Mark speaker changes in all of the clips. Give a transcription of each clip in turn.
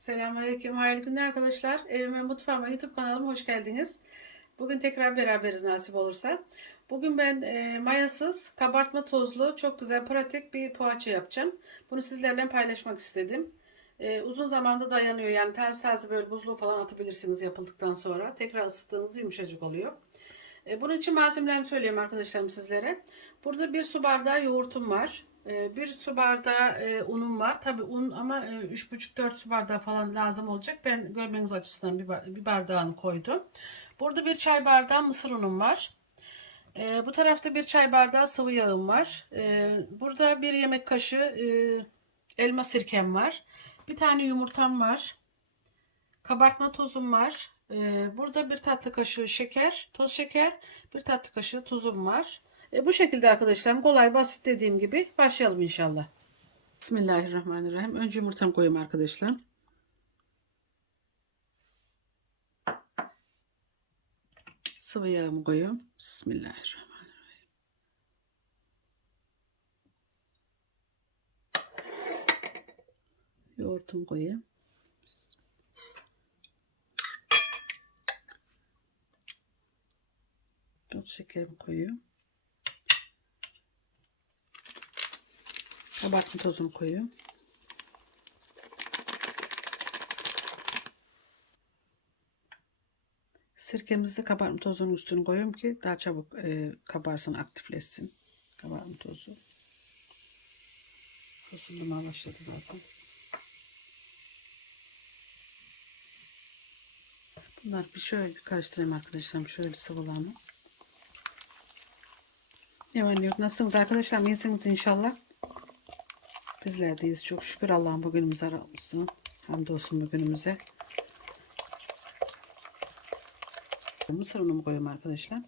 Speaker 1: Selamünaleyküm, hayırlı günler arkadaşlar. Evime, mutfağıma, YouTube kanalıma hoş geldiniz. Bugün tekrar beraberiz nasip olursa. Bugün ben e, mayasız, kabartma tozlu, çok güzel, pratik bir poğaça yapacağım. Bunu sizlerle paylaşmak istedim. E, uzun zamanda dayanıyor. Yani taze taze böyle buzluğu falan atabilirsiniz yapıldıktan sonra. Tekrar ısıttığınızda yumuşacık oluyor. E, bunun için malzemelerimi söyleyeyim arkadaşlarım sizlere. Burada bir su bardağı yoğurtum var. E, bir su bardağı e, unum var. Tabi un ama e, 3,5-4 su bardağı falan lazım olacak. Ben görmeniz açısından bir, ba- bir bardağını koydum. Burada bir çay bardağı mısır unum var. E, bu tarafta bir çay bardağı sıvı yağım var. E, burada bir yemek kaşığı e, elma sirkem var. Bir tane yumurtam var. Kabartma tozum var. Ee, burada bir tatlı kaşığı şeker, toz şeker, bir tatlı kaşığı tuzum var. E, bu şekilde arkadaşlar kolay basit dediğim gibi başlayalım inşallah. Bismillahirrahmanirrahim. Önce yumurtamı koyayım arkadaşlar. Sıvı yağımı koyuyorum. Bismillahirrahmanirrahim. Yoğurtumu koyayım. Toz şekerimi koyuyorum. Kabartma tozumu koyuyorum. Sirkemizi de kabartma tozunun üstüne koyuyorum ki daha çabuk e, kabarsın, aktifleşsin. Kabartma tozu. Tosunlamaya başladı zaten. Bunlar bir şöyle bir karıştırayım arkadaşlarım. Şöyle sıvılanı. Ne var yok. Nasılsınız arkadaşlar? İyisiniz inşallah. Bizler deyiz. Çok şükür Allah'ın bugünümüze aramızsın. Hamdolsun bugünümüze. Mısır unumu koyuyorum arkadaşlar.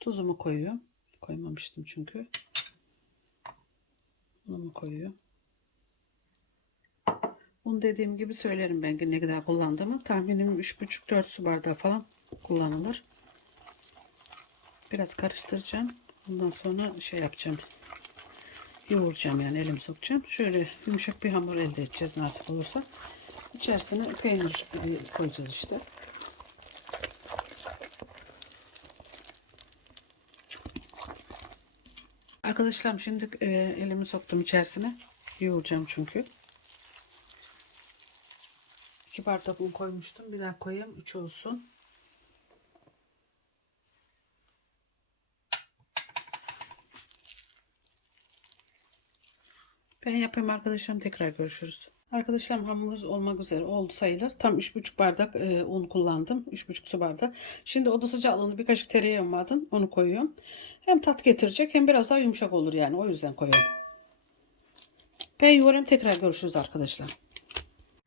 Speaker 1: Tuzumu koyuyorum. Koymamıştım çünkü. Unumu koyuyorum. Un dediğim gibi söylerim ben ne kadar kullandığımı. Tahminim 3,5-4 su bardağı falan kullanılır. Biraz karıştıracağım. Ondan sonra şey yapacağım. Yoğuracağım yani elimi sokacağım. Şöyle yumuşak bir hamur elde edeceğiz nasip olursa. İçerisine peynir e, koyacağız işte. Arkadaşlar şimdi e, elimi soktum içerisine. Yoğuracağım çünkü. 2 bardak un koymuştum. Bir daha koyayım. 3 olsun. Ben yapayım arkadaşlarım tekrar görüşürüz. Arkadaşlarım hamurumuz olmak üzere oldu sayılır. Tam 3,5 bardak e, un kullandım. 3,5 su bardağı. Şimdi oda sıcaklığında bir kaşık tereyağım vardı. Onu koyuyorum. Hem tat getirecek hem biraz daha yumuşak olur yani. O yüzden koyuyorum. Ben yoğurayım tekrar görüşürüz arkadaşlar.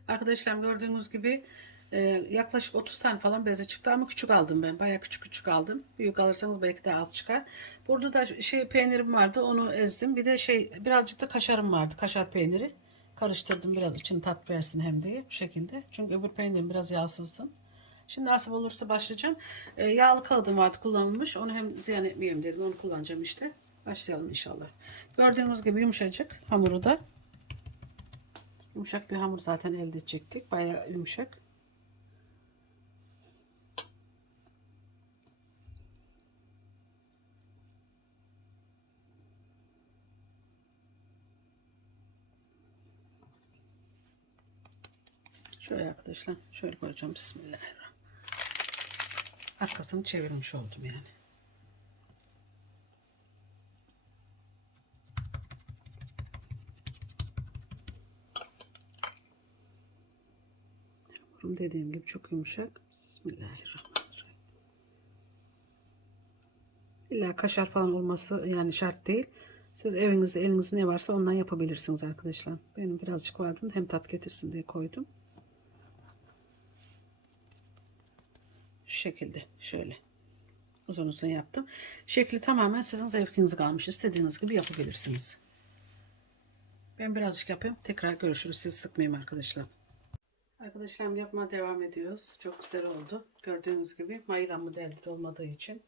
Speaker 1: Arkadaşlar gördüğünüz gibi e, yaklaşık 30 tane falan beze çıktı ama küçük aldım ben. Bayağı küçük küçük aldım. Büyük alırsanız belki daha az çıkar. Burada da şey peynirim vardı. Onu ezdim. Bir de şey birazcık da kaşarım vardı. Kaşar peyniri. Karıştırdım biraz için tat versin hem diye bu şekilde. Çünkü öbür peynirim biraz yağsızdı. Şimdi nasip olursa başlayacağım. E, yağlı kağıdım vardı kullanılmış. Onu hem ziyan etmeyeyim dedim. Onu kullanacağım işte. Başlayalım inşallah. Gördüğünüz gibi yumuşacık hamuru da. Yumuşak bir hamur zaten elde edecektik. Bayağı yumuşak. Şöyle arkadaşlar. Şöyle koyacağım. Bismillahirrahmanirrahim. Arkasını çevirmiş oldum yani. Hamurum dediğim gibi çok yumuşak. Bismillahirrahmanirrahim. İlla kaşar falan olması yani şart değil. Siz evinizde elinizde ne varsa ondan yapabilirsiniz arkadaşlar. Benim birazcık vardı hem tat getirsin diye koydum. Şu şekilde şöyle uzun uzun yaptım. Şekli tamamen sizin zevkinize kalmış. İstediğiniz gibi yapabilirsiniz. Ben birazcık yapayım. Tekrar görüşürüz. Sizi sıkmayayım arkadaşlar. Arkadaşlar yapmaya devam ediyoruz. Çok güzel oldu. Gördüğünüz gibi mayılanma derde olmadığı için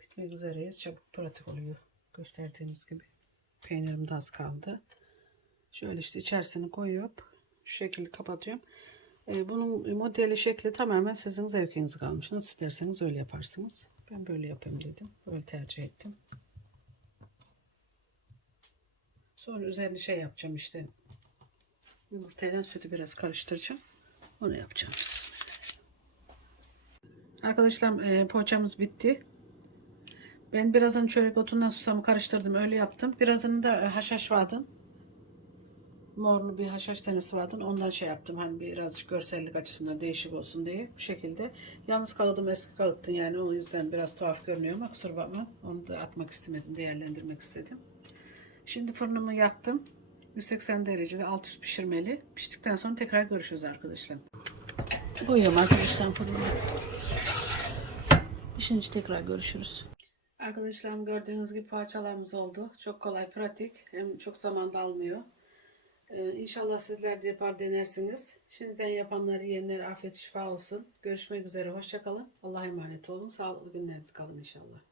Speaker 1: bitmek üzereyiz. Çabuk pratik oluyor. Gösterdiğimiz gibi. Peynirim de az kaldı. Şöyle işte içerisini koyup şu şekilde kapatıyorum. Ee, bunun modeli şekli tamamen sizin zevkinize kalmış. Nasıl isterseniz öyle yaparsınız. Ben böyle yapayım dedim. Böyle tercih ettim. Sonra üzerine şey yapacağım işte. Yumurtayla sütü biraz karıştıracağım. Onu yapacağım. Arkadaşlar e, poğaçamız bitti. Ben birazını çörek otundan susamı karıştırdım. Öyle yaptım. Birazını da haşhaş vardı. Morlu bir haşhaş tanesi vardı. Ondan şey yaptım. Hani birazcık görsellik açısından değişik olsun diye. Bu şekilde. Yalnız kağıdım eski kağıttı yani. O yüzden biraz tuhaf görünüyor ama kusura bakma. Onu da atmak istemedim. Değerlendirmek istedim. Şimdi fırınımı yaktım. 180 derecede alt üst pişirmeli. Piştikten sonra tekrar görüşürüz arkadaşlar. Koyuyorum arkadaşlar fırına. Pişince tekrar görüşürüz. Arkadaşlarım gördüğünüz gibi poğaçalarımız oldu. Çok kolay, pratik. Hem çok zaman da almıyor. Ee, inşallah sizler de yapar denersiniz. Şimdiden yapanlar, yiyenlere afiyet şifa olsun. Görüşmek üzere. Hoşçakalın. Allah'a emanet olun. Sağlıklı günlerde kalın inşallah.